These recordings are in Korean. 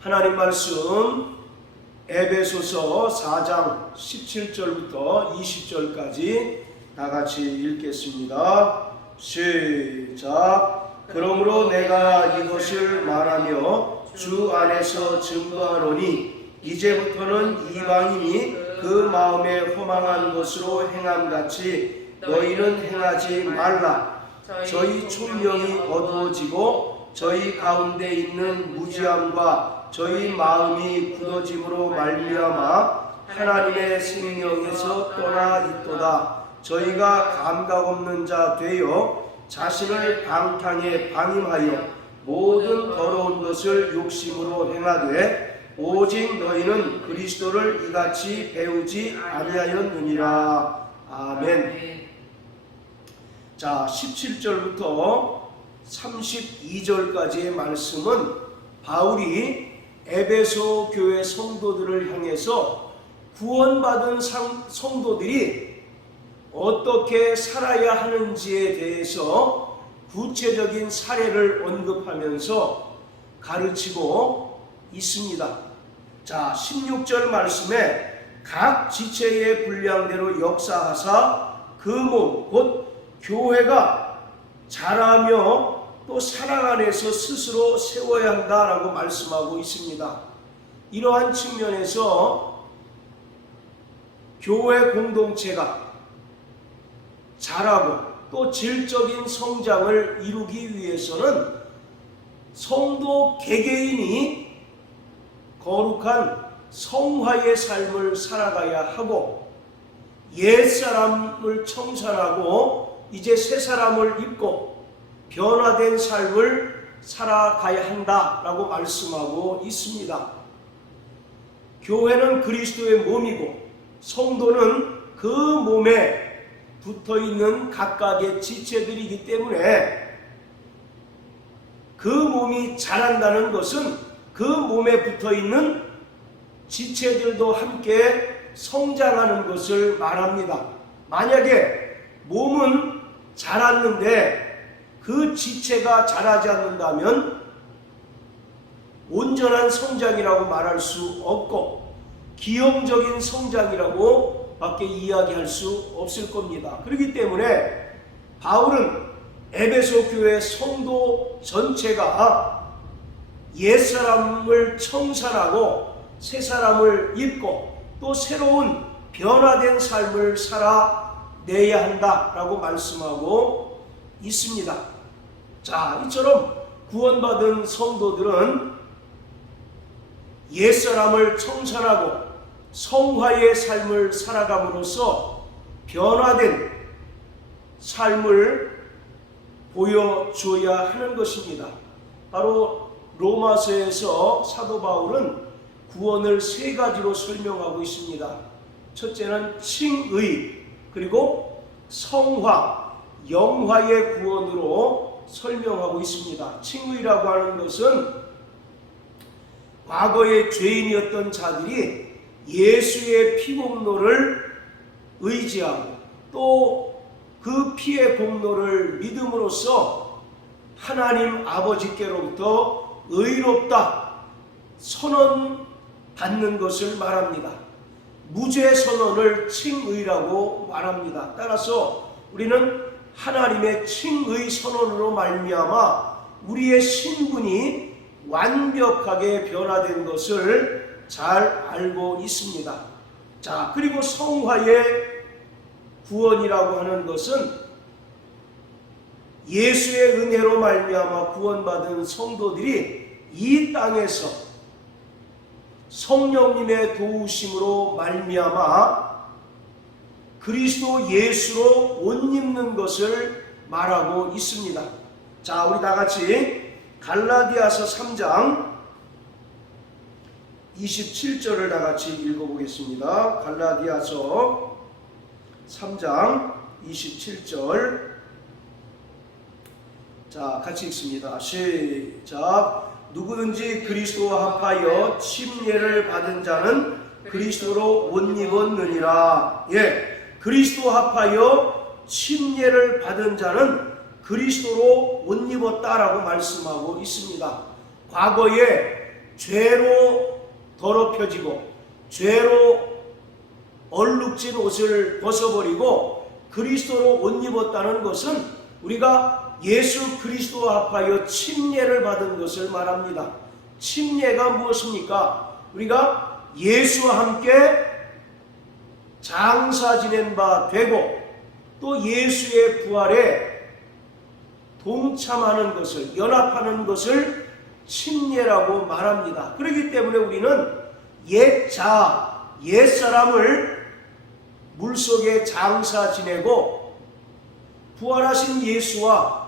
하나님 말씀 에베소서 4장 17절부터 20절까지 다 같이 읽겠습니다. 시작. 그러므로 내가 이것을 말하며 주 안에서 증거하노니 이제부터는 이방인이 그 마음에 허망한 것으로 행함같이 너희는 행하지 말라. 저희 총명이 어두워지고 저희 가운데 있는 무지함과 저희 마음이 굳어짐으로 말미암아 하나님의 생명에서 떠나 있도다. 저희가 감각 없는 자 되어 자신을 방탕에 방임하여 모든 더러운 것을 욕심으로 행하되 오직 너희는 그리스도를 이같이 배우지 아니하였느니라. 아멘. 자, 17절부터 32절까지의 말씀은 바울이 에베소 교회 성도들을 향해서 구원받은 성도들이 어떻게 살아야 하는지에 대해서 구체적인 사례를 언급하면서 가르치고 있습니다. 자, 16절 말씀에 각 지체의 분량대로 역사하사 그 몸 곧 교회가 자라며 또 사랑 안에서 스스로 세워야 한다라고 말씀하고 있습니다. 이러한 측면에서 교회 공동체가 자라고 또 질적인 성장을 이루기 위해서는 성도 개개인이 거룩한 성화의 삶을 살아가야 하고 옛사람을 청산하고 이제 새사람을 입고 변화된 삶을 살아가야 한다라고 말씀하고 있습니다. 교회는 그리스도의 몸이고 성도는 그 몸에 붙어있는 각각의 지체들이기 때문에 그 몸이 자란다는 것은 그 몸에 붙어있는 지체들도 함께 성장하는 것을 말합니다. 만약에 몸은 자랐는데 그 지체가 자라지 않는다면 온전한 성장이라고 말할 수 없고 기형적인 성장이라고 밖에 이야기할 수 없을 겁니다. 그렇기 때문에 바울은 에베소 교회 성도 전체가 옛사람을 청산하고 새사람을 입고 또 새로운 변화된 삶을 살아내야 한다라고 말씀하고 있습니다. 자, 이처럼 구원받은 성도들은 옛사람을 청산하고 성화의 삶을 살아감으로써 변화된 삶을 보여줘야 하는 것입니다. 바로 로마서에서 사도 바울은 구원을 세 가지로 설명하고 있습니다. 첫째는 칭의, 그리고 성화, 영화의 구원으로 설명하고 있습니다. 칭의라고 하는 것은 과거의 죄인이었던 자들이 예수의 피 공로를 의지하고 또 그 피의 공로를 믿음으로써 하나님 아버지께로부터 의롭다 선언받는 것을 말합니다. 무죄 선언을 칭의라고 말합니다. 따라서 우리는 하나님의 칭의 선언으로 말미암아 우리의 신분이 완벽하게 변화된 것을 잘 알고 있습니다. 자, 그리고 성화의 구원이라고 하는 것은 예수의 은혜로 말미암아 구원받은 성도들이 이 땅에서 성령님의 도우심으로 말미암아 그리스도 예수로 옷 입는 것을 말하고 있습니다. 자, 우리 다 같이 갈라디아서 3장 27절을 다 같이 읽어보겠습니다. 갈라디아서 3장 27절. 자, 같이 읽습니다. 시작. 누구든지 그리스도와 합하여 침례를 받은 자는 그리스도로 옷 입었느니라. 예, 그리스도와 합하여 침례를 받은 자는 그리스도로 옷 입었다라고 말씀하고 있습니다. 과거에 죄로 더럽혀지고 죄로 얼룩진 옷을 벗어버리고 그리스도로 옷 입었다는 것은 우리가 예수 그리스도와 합하여 침례를 받은 것을 말합니다. 침례가 무엇입니까? 우리가 예수와 함께 장사 지낸 바 되고 또 예수의 부활에 동참하는 것을, 연합하는 것을 침례라고 말합니다. 그렇기 때문에 우리는 옛사람을 물속에 장사 지내고 부활하신 예수와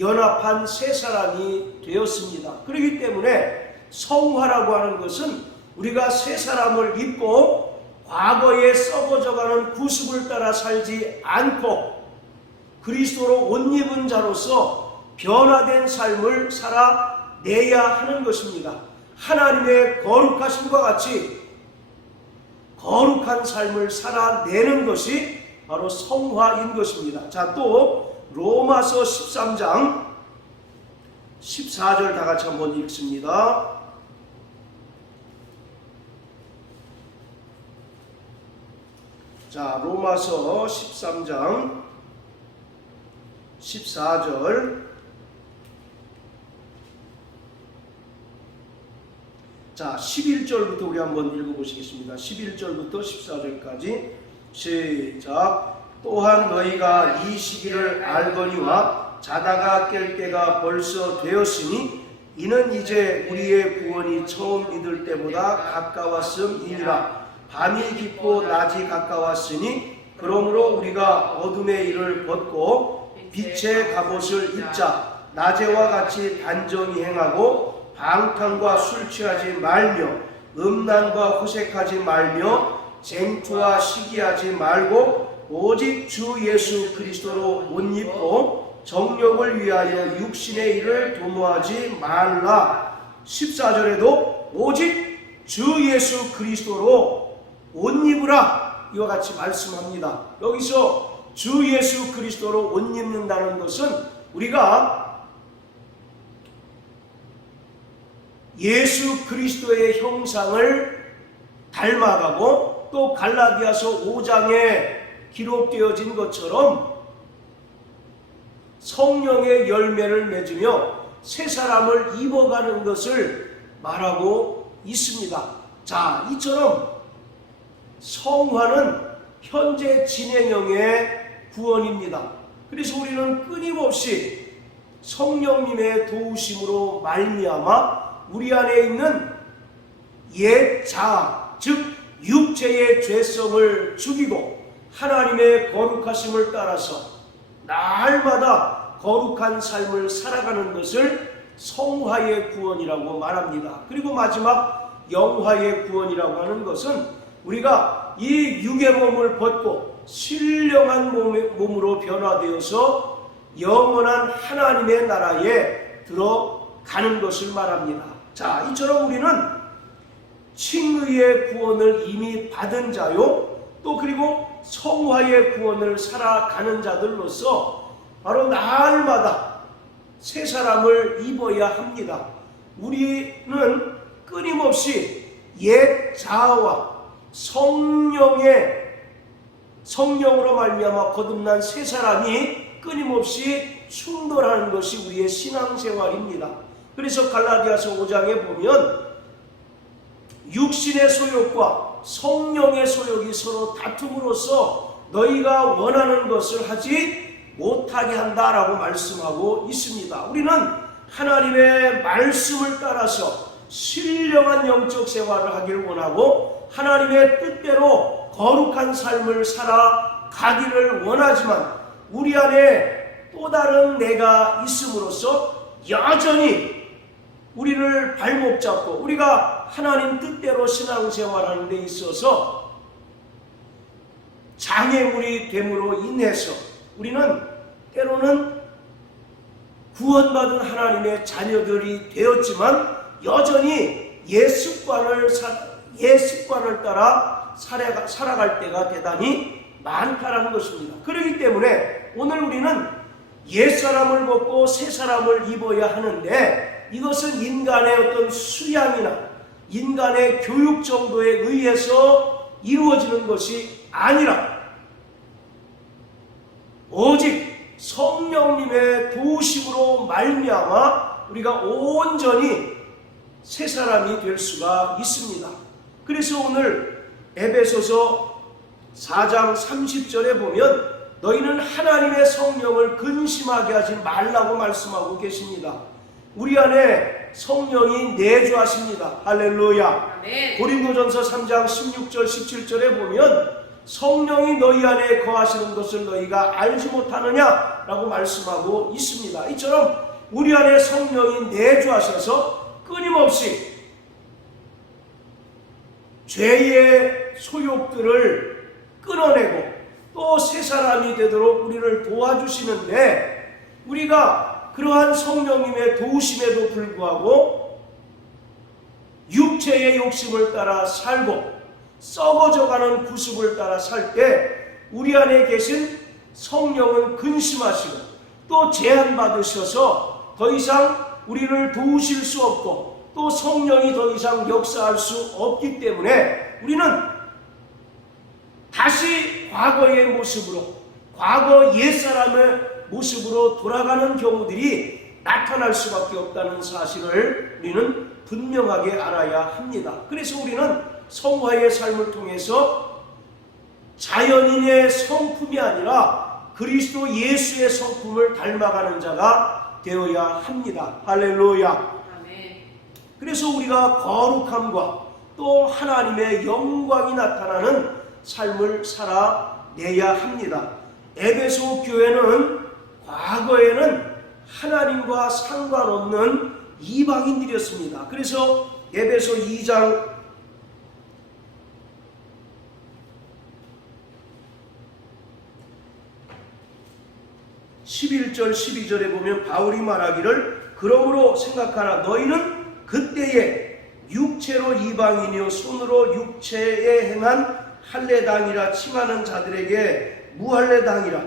연합한 새 사람이 되었습니다. 그렇기 때문에 성화라고 하는 것은 우리가 새 사람을 입고 과거에 썩어져가는 구습을 따라 살지 않고 그리스도로 옷 입은 자로서 변화된 삶을 살아내야 하는 것입니다. 하나님의 거룩하심과 같이 거룩한 삶을 살아내는 것이 바로 성화인 것입니다. 자, 또 로마서 13장 14절 다 같이 한번 읽습니다. 자, 로마서 13장 14절. 자, 11절부터 우리 한번 읽어보시겠습니다. 11절부터 14절까지 시작. 또한 너희가 이 시기를 알거니와 자다가 깰 때가 벌써 되었으니 이는 이제 우리의 구원이 처음 믿을 때보다 가까웠음이니라. 밤이 깊고 낮이 가까웠으니 그러므로 우리가 어둠의 일을 벗고 빛의 갑옷을 입자. 낮에와 같이 단정히 행하고 방탕과 술 취하지 말며 음란과 호색하지 말며 쟁투와 시기하지 말고 오직 주 예수 그리스도로 옷 입고 정욕을 위하여 육신의 일을 도모하지 말라. 14절에도 오직 주 예수 그리스도로 옷 입으라 이와 같이 말씀합니다. 여기서 주 예수 그리스도로 옷 입는다는 것은 우리가 예수 그리스도의 형상을 닮아가고 또 갈라디아서 5장에 기록되어진 것처럼 성령의 열매를 맺으며 새 사람을 입어가는 것을 말하고 있습니다. 자, 이처럼 성화는 현재 진행형의 구원입니다. 그래서 우리는 끊임없이 성령님의 도우심으로 말미암아 우리 안에 있는 옛 자아, 즉 육체의 죄성을 죽이고 하나님의 거룩하심을 따라서 날마다 거룩한 삶을 살아가는 것을 성화의 구원이라고 말합니다. 그리고 마지막 영화의 구원이라고 하는 것은 우리가 이 육의 몸을 벗고 신령한 몸으로 변화되어서 영원한 하나님의 나라에 들어가는 것을 말합니다. 자, 이처럼 우리는 칭의의 구원을 이미 받은 자요, 또 그리고 성화의 구원을 살아가는 자들로서 바로 날마다 새 사람을 입어야 합니다. 우리는 끊임없이 옛 자아와 성령으로 말미암아 거듭난 새 사람이 끊임없이 충돌하는 것이 우리의 신앙생활입니다. 그래서 갈라디아서 5장에 보면 육신의 소욕과 성령의 소욕이 서로 다툼으로써 너희가 원하는 것을 하지 못하게 한다라고 말씀하고 있습니다. 우리는 하나님의 말씀을 따라서 신령한 영적 생활을 하기를 원하고 하나님의 뜻대로 거룩한 삶을 살아가기를 원하지만 우리 안에 또 다른 내가 있음으로써 여전히 우리를 발목 잡고 우리가 하나님 뜻대로 신앙생활하는 데 있어서 장애물이 됨으로 인해서 우리는 때로는 구원받은 하나님의 자녀들이 되었지만 여전히 옛 습관을 따라 살아갈 때가 대단히 많다라는 것입니다. 그렇기 때문에 오늘 우리는 옛사람을 벗고 새사람을 입어야 하는데 이것은 인간의 어떤 수양이나 인간의 교육 정도에 의해서 이루어지는 것이 아니라 오직 성령님의 도우심으로 말미암아 우리가 온전히 새 사람이 될 수가 있습니다. 그래서 오늘 에베소서 4장 30절에 보면 너희는 하나님의 성령을 근심하게 하지 말라고 말씀하고 계십니다. 우리 안에 성령이 내주하십니다. 할렐루야. 아멘. 고린도전서 3장 16절 17절에 보면 성령이 너희 안에 거하시는 것을 너희가 알지 못하느냐라고 말씀하고 있습니다. 이처럼 우리 안에 성령이 내주하셔서 끊임없이 죄의 소욕들을 끊어내고 또 새 사람이 되도록 우리를 도와주시는데, 우리가 그러한 성령님의 도우심에도 불구하고 육체의 욕심을 따라 살고 썩어져가는 구습을 따라 살 때 우리 안에 계신 성령은 근심하시고 또 제한받으셔서 더 이상 우리를 도우실 수 없고 또 성령이 더 이상 역사할 수 없기 때문에 우리는 다시 과거의 모습으로, 과거 옛사람의 모습으로 돌아가는 경우들이 나타날 수밖에 없다는 사실을 우리는 분명하게 알아야 합니다. 그래서 우리는 성화의 삶을 통해서 자연인의 성품이 아니라 그리스도 예수의 성품을 닮아가는 자가 되어야 합니다. 할렐루야. 아멘. 그래서 우리가 거룩함과 또 하나님의 영광이 나타나는 삶을 살아내야 합니다. 에베소 교회는 과거에는 하나님과 상관없는 이방인들이었습니다. 그래서 에베소 2장 11절 12절에 보면 바울이 말하기를 그러므로 생각하라. 너희는 그때에 육체로 이방인이요 손으로 육체에 행한 할례당이라 칭하는 자들에게 무할례당이라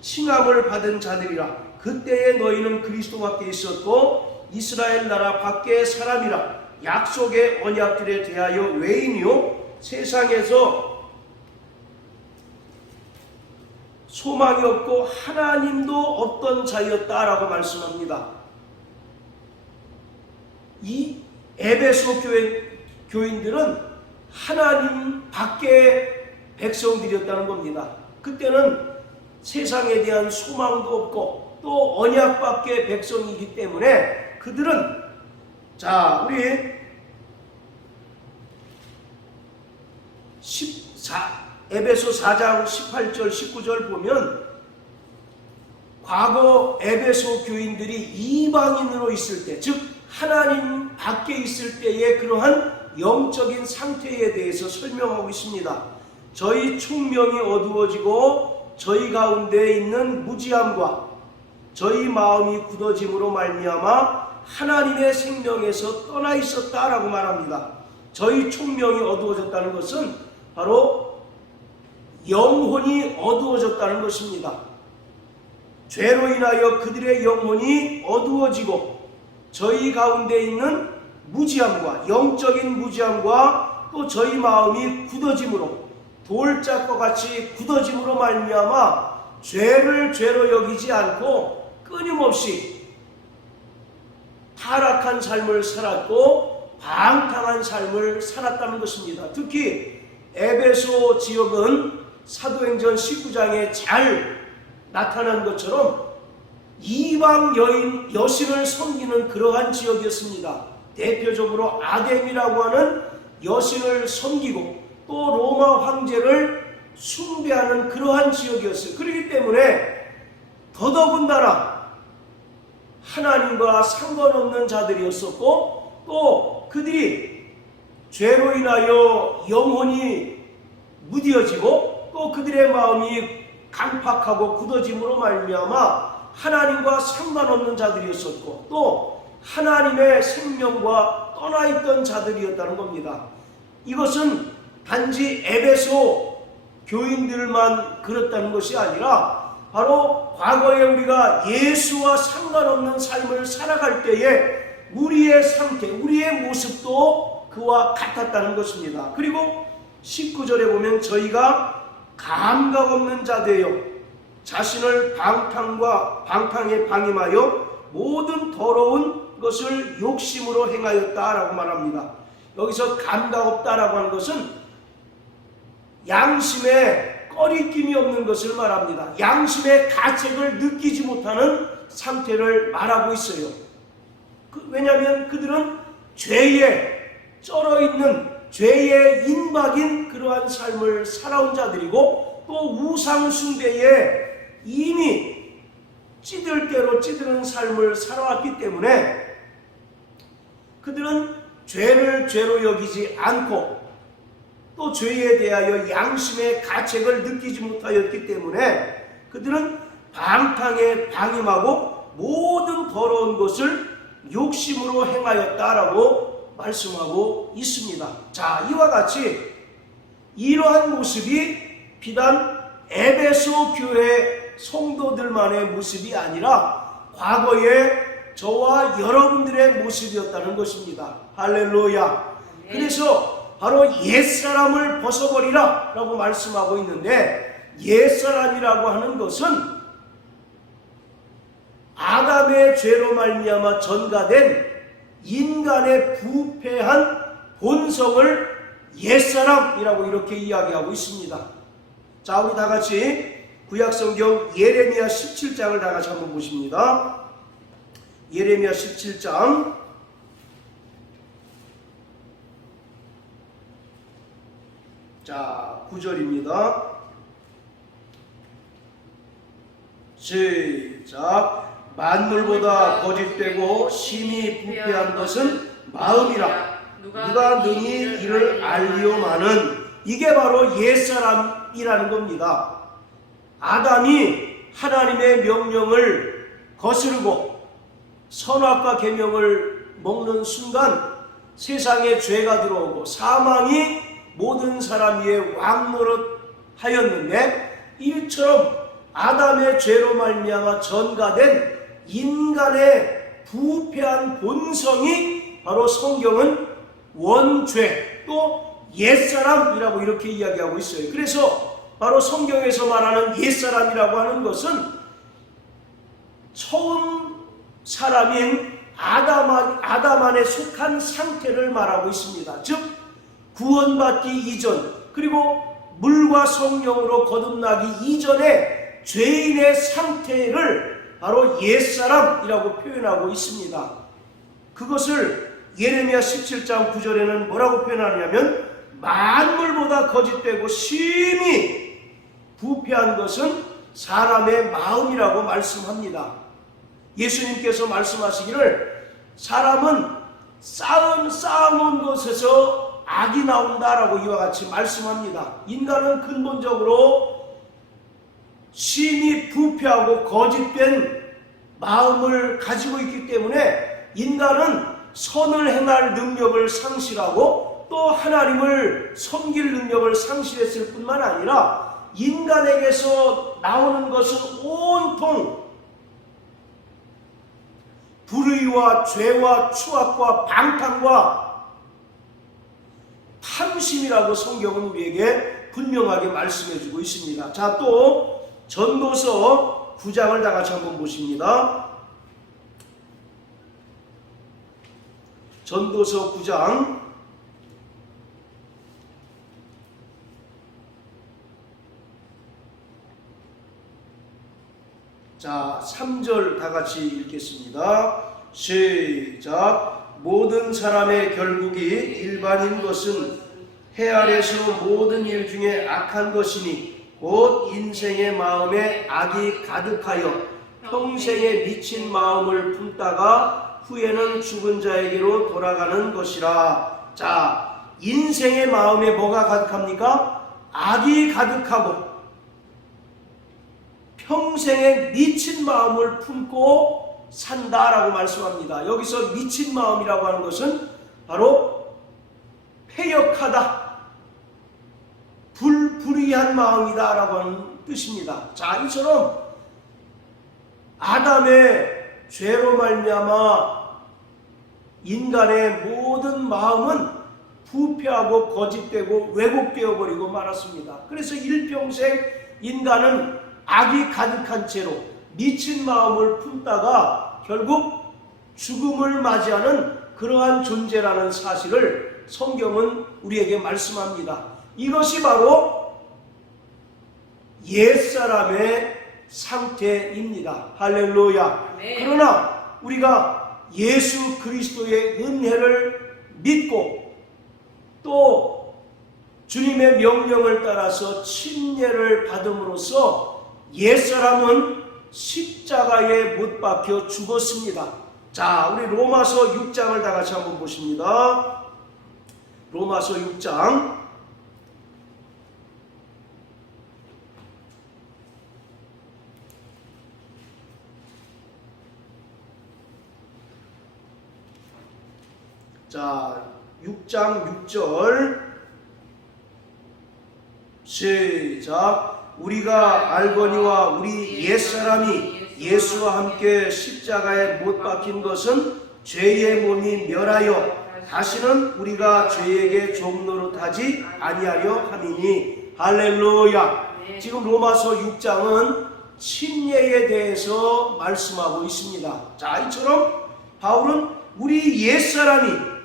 칭함을 받은 자들이라. 그때에 너희는 그리스도 밖에 있었고 이스라엘 나라 밖의 사람이라. 약속의 언약들에 대하여 외인이요 세상에서 소망이 없고 하나님도 없던 자였다라고 말씀합니다. 이 에베소 교인들은 하나님 밖의 백성들이었다는 겁니다. 그때는 세상에 대한 소망도 없고 또 언약 밖의 백성이기 때문에 그들은, 자, 우리 에베소 4장 18절 19절 보면 과거 에베소 교인들이 이방인으로 있을 때, 즉 하나님 밖에 있을 때의 그러한 영적인 상태에 대해서 설명하고 있습니다. 저희 총명이 어두워지고 저희 가운데 있는 무지함과 저희 마음이 굳어짐으로 말미암아 하나님의 생명에서 떠나 있었다라고 말합니다. 저희 총명이 어두워졌다는 것은 바로 영혼이 어두워졌다는 것입니다. 죄로 인하여 그들의 영혼이 어두워지고 저희 가운데 있는 무지함과 영적인 무지함과 또 저희 마음이 굳어짐으로, 돌짝과 같이 굳어짐으로 말미암아 죄를 죄로 여기지 않고 끊임없이 타락한 삶을 살았고 방탕한 삶을 살았다는 것입니다. 특히 에베소 지역은 사도행전 19장에 잘 나타난 것처럼 이방 여신을 섬기는 그러한 지역이었습니다. 대표적으로 아뎀이라고 하는 여신을 섬기고 또 로마 황제를 숭배하는 그러한 지역이었어요. 그렇기 때문에 더더군다나 하나님과 상관없는 자들이었었고 또 그들이 죄로 인하여 영혼이 무뎌지고 또 그들의 마음이 강팍하고 굳어짐으로 말미암아 하나님과 상관없는 자들이었었고 또 하나님의 생명과 떠나 있던 자들이었다는 겁니다. 이것은 단지 에베소 교인들만 그렇다는 것이 아니라 바로 과거에 우리가 예수와 상관없는 삶을 살아갈 때에 우리의 상태, 우리의 모습도 그와 같았다는 것입니다. 그리고 19절에 보면 저희가 감각 없는 자 되어 자신을 방탕에 방임하여 모든 더러운 것을 욕심으로 행하였다라고 말합니다. 여기서 감각 없다라고 하는 것은 양심에 꺼리낌이 없는 것을 말합니다. 양심의 가책을 느끼지 못하는 상태를 말하고 있어요. 왜냐하면 그들은 죄에 쩔어있는 죄의 인박인 그러한 삶을 살아온 자들이고 또 우상 숭배에 이미 찌들 대로 찌드는 삶을 살아왔기 때문에 그들은 죄를 죄로 여기지 않고 또 죄에 대하여 양심의 가책을 느끼지 못하였기 때문에 그들은 방탕에 방임하고 모든 더러운 것을 욕심으로 행하였다라고 말씀하고 있습니다. 자, 이와 같이 이러한 모습이 비단 에베소 교회 성도들만의 모습이 아니라 과거의 저와 여러분들의 모습이었다는 것입니다. 할렐루야. 그래서 바로 옛사람을 벗어버리라 라고 말씀하고 있는데, 옛사람이라고 하는 것은 아담의 죄로 말미암아 전가된 인간의 부패한 본성을 옛사람이라고 이렇게 이야기하고 있습니다. 자, 우리 다같이 구약성경 예레미야 17장을 다같이 한번 보십니다. 예레미야 17장 자, 9절입니다. 시작. 만물보다 거짓되고 심히 부패한 것은 마음이라 누가 능히 이를 알리오마는. 이게 바로 옛사람이라는 겁니다. 아담이 하나님의 명령을 거스르고 선악과 계명을 먹는 순간 세상에 죄가 들어오고 사망이 모든 사람 위에 왕노릇하였는데, 이처럼 아담의 죄로 말미암아 전가된 인간의 부패한 본성이 바로 성경은 원죄 또 옛사람이라고 이렇게 이야기하고 있어요. 그래서 바로 성경에서 말하는 옛사람이라고 하는 것은 처음 사람인 아담 안에 속한 상태를 말하고 있습니다. 즉 구원받기 이전, 그리고 물과 성령으로 거듭나기 이전의 죄인의 상태를 바로 옛사람이라고 표현하고 있습니다. 그것을 예레미야 17장 9절에는 뭐라고 표현하냐면 만물보다 거짓되고 심히 부패한 것은 사람의 마음이라고 말씀합니다. 예수님께서 말씀하시기를 사람은 쌓아놓은 것에서 악이 나온다라고 이와 같이 말씀합니다. 인간은 근본적으로 심히 부패하고 거짓된 마음을 가지고 있기 때문에 인간은 선을 행할 능력을 상실하고 또 하나님을 섬길 능력을 상실했을 뿐만 아니라 인간에게서 나오는 것은 온통 불의와 죄와 추악과 방탕과 탐심이라고 성경은 우리에게 분명하게 말씀해주고 있습니다. 자, 또 전도서 9장을 다 같이 한번 보십니다. 전도서 9장 자, 3절 다 같이 읽겠습니다. 시작. 모든 사람의 결국이 일반인 것은 해 아래서 모든 일 중에 악한 것이니 곧 인생의 마음에 악이 가득하여 평생에 미친 마음을 품다가 후에는 죽은 자에게로 돌아가는 것이라. 자, 인생의 마음에 뭐가 가득합니까? 악이 가득하고 평생에 미친 마음을 품고 산다라고 말씀합니다. 여기서 미친 마음이라고 하는 것은 바로 패역하다, 불의한 마음이다 라고 하는 뜻입니다. 자, 이처럼 아담의 죄로 말미암아 인간의 모든 마음은 부패하고 거짓되고 왜곡되어 버리고 말았습니다. 그래서 일평생 인간은 악이 가득한 채로 미친 마음을 품다가 결국 죽음을 맞이하는 그러한 존재라는 사실을 성경은 우리에게 말씀합니다. 이것이 바로 옛사람의 상태입니다. 할렐루야. 그러나 우리가 예수 그리스도의 은혜를 믿고 또 주님의 명령을 따라서 침례를 받음으로써 옛사람은 십자가에 못 박혀 죽었습니다. 자, 우리 로마서 6장을 다 같이 한번 보십니다. 로마서 6장. 자, 6장 6절 시작. 우리가 알거니와 우리 옛사람이 예수와 함께 십자가에 못 박힌 것은 죄의 몸이 멸하여 다시는 우리가 죄에게 종노릇하지 아니하려 함이니. 할렐루야. 지금 로마서 6장은 침례에 대해서 말씀하고 있습니다. 자, 이처럼 바울은 우리 옛사람이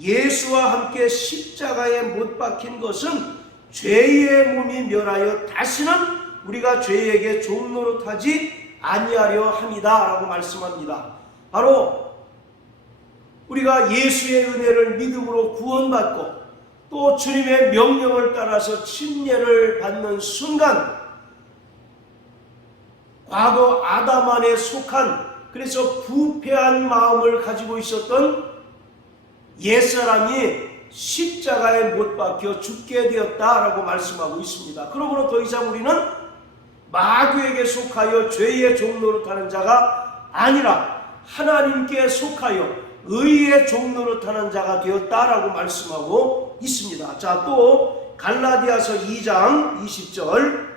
예수와 함께 십자가에 못 박힌 것은 죄의 몸이 멸하여 다시는 우리가 죄에게 종노릇하지 아니하려 함이다 라고 말씀합니다. 바로 우리가 예수의 은혜를 믿음으로 구원받고 또 주님의 명령을 따라서 침례를 받는 순간 과거 아담 안에 속한, 그래서 부패한 마음을 가지고 있었던 옛사람이 십자가에 못 박혀 죽게 되었다라고 말씀하고 있습니다. 그러므로 더 이상 우리는 마귀에게 속하여 죄의 종노릇하는 자가 아니라 하나님께 속하여 의의 종노릇하는 자가 되었다라고 말씀하고 있습니다. 자, 또 갈라디아서 2장 20절.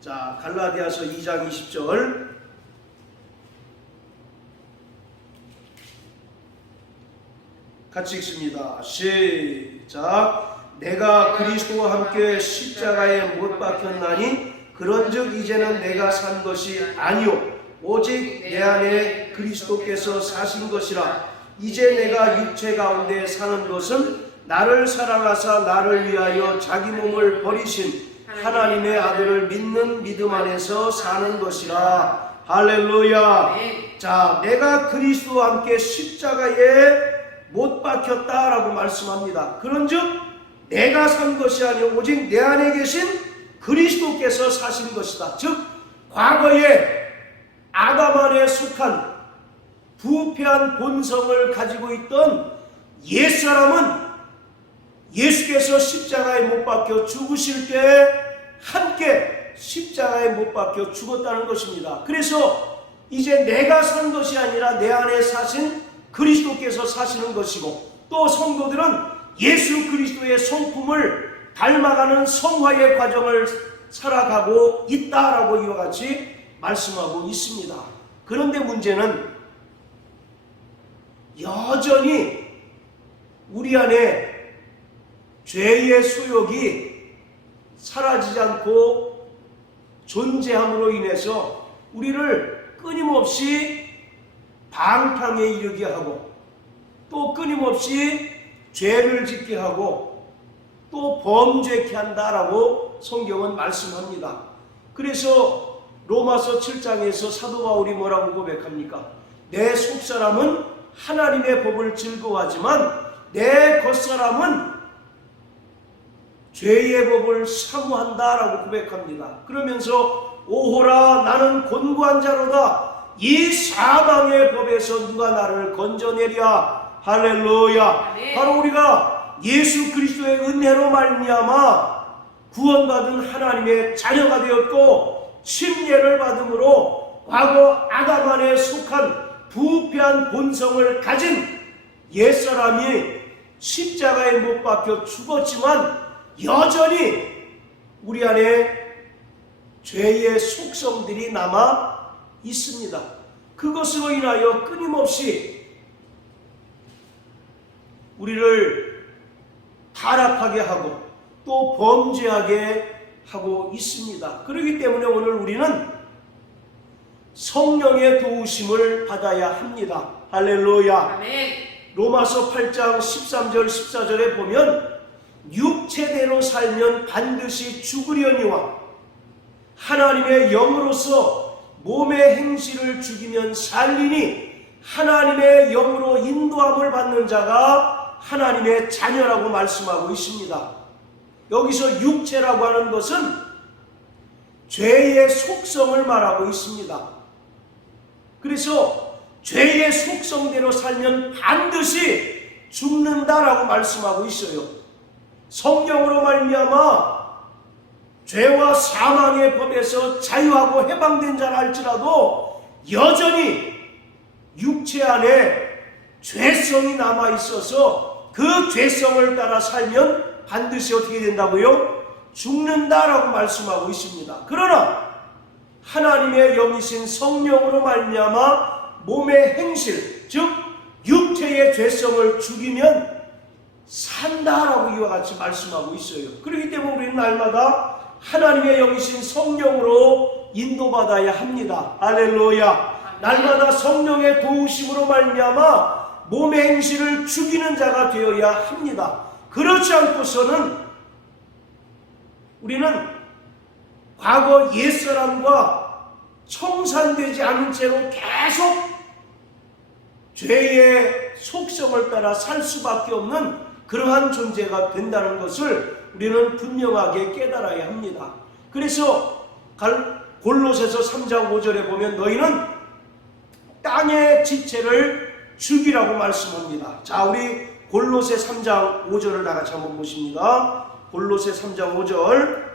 자, 갈라디아서 2장 20절. 같이 읽습니다. 시작. 내가 그리스도와 함께 십자가에 못 박혔나니 그런즉 이제는 내가 산 것이 아니요 오직 내 안에 그리스도께서 사신 것이라. 이제 내가 육체 가운데 사는 것은 나를 사랑하사 나를 위하여 자기 몸을 버리신 하나님의 아들을 믿는 믿음 안에서 사는 것이라. 할렐루야. 자, 내가 그리스도와 함께 십자가에 못 박혔다라고 말씀합니다. 그런즉 내가 산 것이 아니요 오직 내 안에 계신 그리스도께서 사신 것이다. 즉 과거에 아담 안에 속한 부패한 본성을 가지고 있던 옛사람은 예수께서 십자가에 못 박혀 죽으실 때 함께 십자가에 못 박혀 죽었다는 것입니다. 그래서 이제 내가 산 것이 아니라 내 안에 사신 그리스도께서 사시는 것이고, 또 성도들은 예수 그리스도의 성품을 닮아가는 성화의 과정을 살아가고 있다라고 이와 같이 말씀하고 있습니다. 그런데 문제는 여전히 우리 안에 죄의 소욕이 사라지지 않고 존재함으로 인해서 우리를 끊임없이 방탕에 이르게 하고 또 끊임없이 죄를 짓게 하고 또 범죄케 한다라고 성경은 말씀합니다. 그래서 로마서 7장에서 사도 바울이 뭐라고 고백합니까? 내 속사람은 하나님의 법을 즐거워하지만 내 겉사람은 죄의 법을 사모한다라고 고백합니다. 그러면서 오호라 나는 곤고한 자로다. 이 사망의 법에서 누가 나를 건져내랴. 할렐루야. 바로 우리가 예수 그리스도의 은혜로 말미암아 구원받은 하나님의 자녀가 되었고 침례를 받음으로 과거 아담 안에 속한 부패한 본성을 가진 옛사람이 십자가에 못 박혀 죽었지만 여전히 우리 안에 죄의 속성들이 남아 있습니다. 그것으로 인하여 끊임없이 우리를 타락하게 하고 또 범죄하게 하고 있습니다. 그렇기 때문에 오늘 우리는 성령의 도우심을 받아야 합니다. 할렐루야. 아멘. 로마서 8장 13절 14절에 보면 육체대로 살면 반드시 죽으려니와 하나님의 영으로서 몸의 행실을 죽이면 살리니 하나님의 영으로 인도함을 받는 자가 하나님의 자녀라고 말씀하고 있습니다. 여기서 육체라고 하는 것은 죄의 속성을 말하고 있습니다. 그래서 죄의 속성대로 살면 반드시 죽는다라고 말씀하고 있어요. 성령으로 말미암아 죄와 사망의 법에서 자유하고 해방된 자라 할지라도 여전히 육체 안에 죄성이 남아 있어서 그 죄성을 따라 살면 반드시 어떻게 된다고요? 죽는다라고 말씀하고 있습니다. 그러나 하나님의 영이신 성령으로 말미암아 몸의 행실, 즉 육체의 죄성을 죽이면 산다라고 이와 같이 말씀하고 있어요. 그렇기 때문에 우리는 날마다 하나님의 영이신 성령으로 인도받아야 합니다. 할렐루야. 날마다 성령의 도우심으로 말미암아 몸의 행실을 죽이는 자가 되어야 합니다. 그렇지 않고서는 우리는 과거 옛사람과 청산되지 않은 채로 계속 죄의 속성을 따라 살 수밖에 없는 그러한 존재가 된다는 것을 우리는 분명하게 깨달아야 합니다. 그래서 골로새서 3장 5절에 보면 너희는 땅의 지체를 죽이라고 말씀합니다. 자, 우리 골로새 3장 5절을 다 같이 한번 보십니다. 골로새 3장 5절.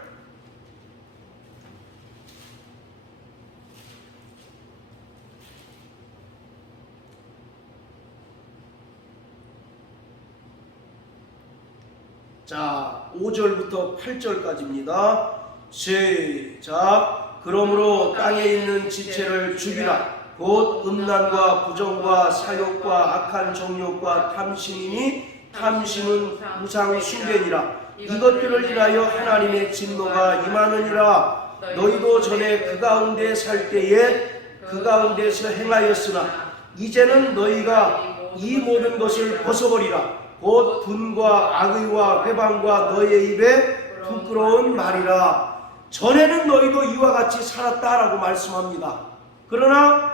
자, 5절부터 8절까지입니다. 시작. 그러므로 땅에 있는 지체를 죽이라. 곧 음란과 부정과 사욕과 악한 정욕과 탐심이니 탐심은 우상 숭배니라. 이것들을 인하여 하나님의 진노가 임하느니라. 너희도 전에 그 가운데 살 때에 그 가운데서 행하였으나 이제는 너희가 이 모든 것을 벗어버리라. 곧 분과 악의와 회방과 너의 입에 부끄러운 말이라. 전에는 너희도 이와 같이 살았다라고 말씀합니다. 그러나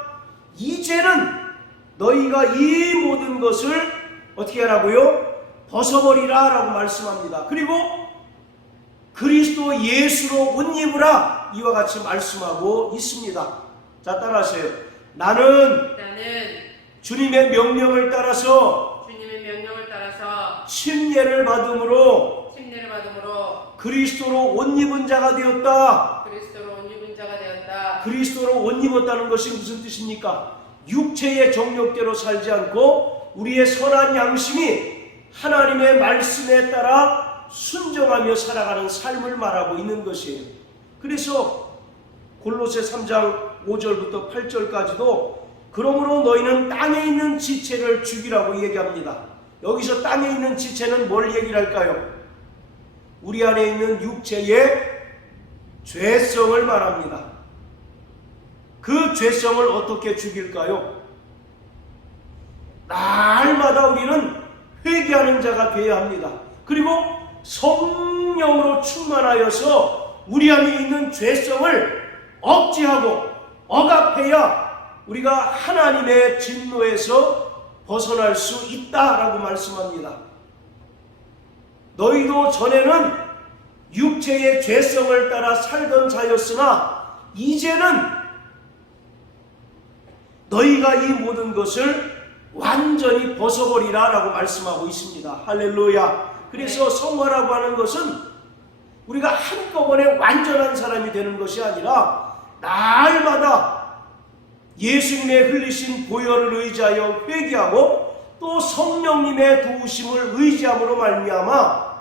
이제는 너희가 이 모든 것을 어떻게 하라고요? 벗어버리라 라고 말씀합니다. 그리고 그리스도 예수로 옷 입으라 이와 같이 말씀하고 있습니다. 자, 따라하세요. 나는 주님의 명령을 따라서 침례를 받음으로 그리스도로 옷 입은 자가 되었다. 그리스도로 옷 입었다는 것이 무슨 뜻입니까? 육체의 정욕대로 살지 않고 우리의 선한 양심이 하나님의 말씀에 따라 순종하며 살아가는 삶을 말하고 있는 것이에요. 그래서 골로새 3장 5절부터 8절까지도 그러므로 너희는 땅에 있는 지체를 죽이라고 얘기합니다. 여기서 땅에 있는 지체는 뭘 얘기를 할까요? 우리 안에 있는 육체의 죄성을 말합니다. 그 죄성을 어떻게 죽일까요? 날마다 우리는 회개하는 자가 되어야 합니다. 그리고 성령으로 충만하여서 우리 안에 있는 죄성을 억제하고 억압해야 우리가 하나님의 진노에서 벗어날 수 있다라고 말씀합니다. 너희도 전에는 육체의 죄성을 따라 살던 자였으나 이제는 너희가 이 모든 것을 완전히 벗어버리라 라고 말씀하고 있습니다. 할렐루야. 그래서 성화라고 하는 것은 우리가 한꺼번에 완전한 사람이 되는 것이 아니라 날마다 예수님의 흘리신 보혈을 의지하여 회개하고 또 성령님의 도우심을 의지함으로 말미암아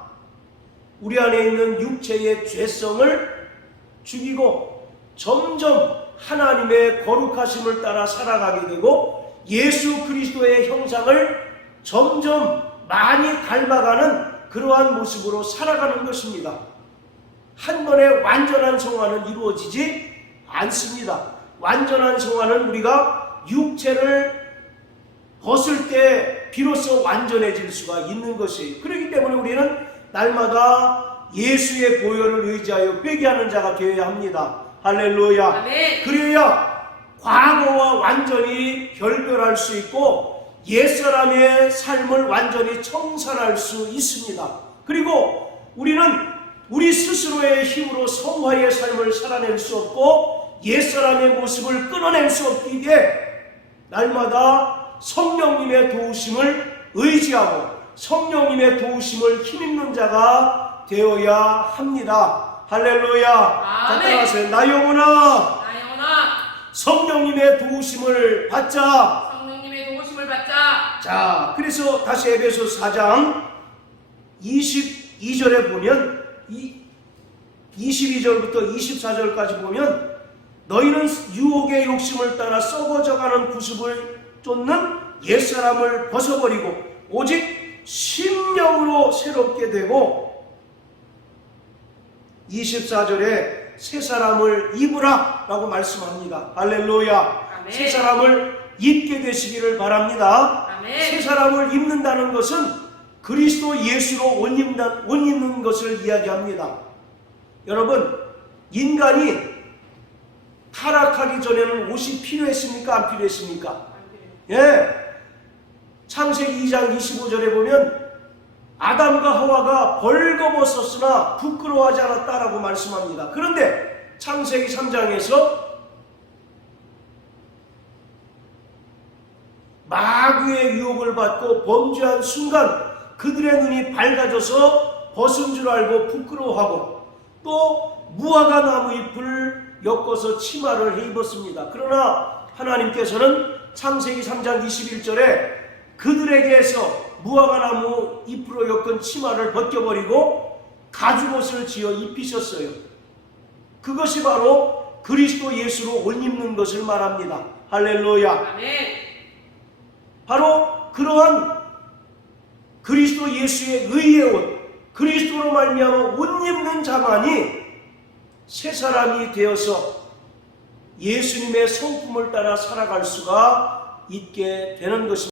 우리 안에 있는 육체의 죄성을 죽이고 점점 하나님의 거룩하심을 따라 살아가게 되고 예수 그리스도의 형상을 점점 많이 닮아가는 그러한 모습으로 살아가는 것입니다. 한 번에 완전한 성화는 이루어지지 않습니다. 완전한 성화는 우리가 육체를 벗을 때 비로소 완전해질 수가 있는 것이에요. 그렇기 때문에 우리는 날마다 예수의 보혈을 의지하여 회개하는 자가 되어야 합니다. 할렐루야. 아멘. 그래야 과거와 완전히 결별할 수 있고 옛사람의 삶을 완전히 청산할 수 있습니다. 그리고 우리는 우리 스스로의 힘으로 성화의 삶을 살아낼 수 없고 옛사람의 모습을 끊어낼 수 없기에 날마다 성령님의 도우심을 의지하고 성령님의 도우심을 힘입는 자가 되어야 합니다. 할렐루야. 아멘. 따라하세요. 나 영혼아 나 영혼아 성령님의 도우심을 받자. 성령님의 도우심을 받자. 자, 그래서 다시 에베소 4장 22절에 보면 22절부터 24절까지 보면 너희는 유혹의 욕심을 따라 썩어져가는 구습을 쫓는 옛사람을 벗어버리고 오직 심령으로 새롭게 되고 24절에 새 사람을 입으라 라고 말씀합니다. 할렐루야. 아멘. 새 사람을 입게 되시기를 바랍니다. 아멘. 새 사람을 입는다는 것은 그리스도 예수로 옷 입는 것을 이야기합니다. 여러분, 인간이 타락하기 전에는 옷이 필요했습니까? 안 필요했습니까? 예. 창세기 2장 25절에 보면 아담과 하와가 벌거벗었으나 부끄러워하지 않았다라고 말씀합니다. 그런데 창세기 3장에서 마귀의 유혹을 받고 범죄한 순간 그들의 눈이 밝아져서 벗은 줄 알고 부끄러워하고 또 무화과 나무 잎을 엮어서 치마를 해 입었습니다. 그러나 하나님께서는 창세기 3장 21절에 그들에게서 무화과 나무 잎으로 엮은 치마를 벗겨버리고 가죽옷을 지어 입히셨어요. 그것이 바로 그리스도 예수로 옷 입는 것을 말합니다. 할렐루야. 아멘. 바로 그러한 그리스도 예수의 의의 옷, 그리스도로 말미암아 옷 입는 자만이 새 사람이 되어서 예수님의 성품을 따라 살아갈 수가 있게 되는 것입니다.